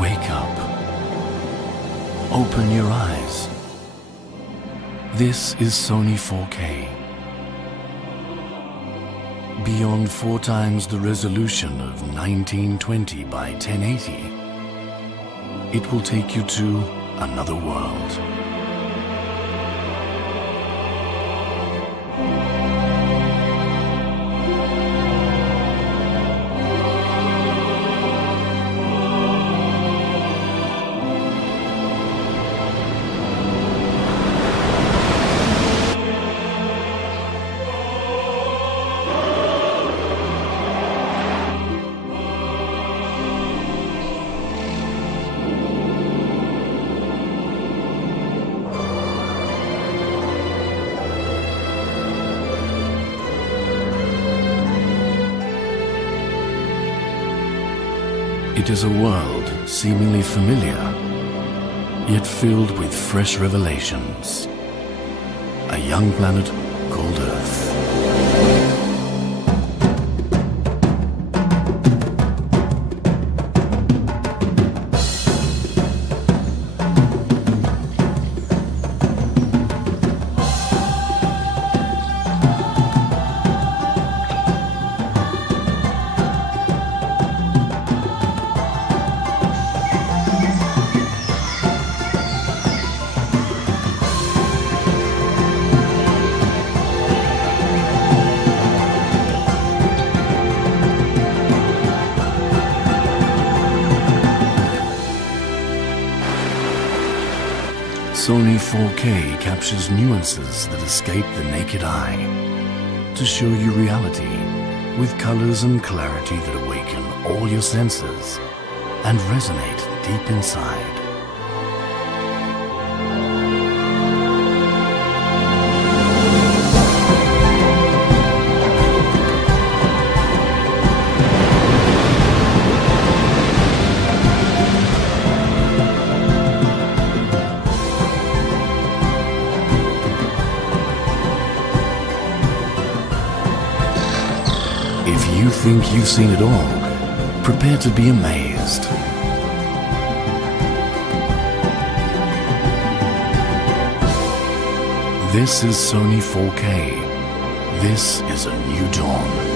Wake up. Open your eyes. This is Sony 4K. Beyond 4 times the resolution of 1920 by 1080, it will take you to another world. It is a world seemingly familiar, yet filled with fresh revelations. A young planet called Earth. Sony 4K captures nuances that escape the naked eye to show you reality with colors and clarity that awaken all your senses and resonate deep inside. If you think you've seen it all, prepare to be amazed. This is Sony 4K. This is a new dawn.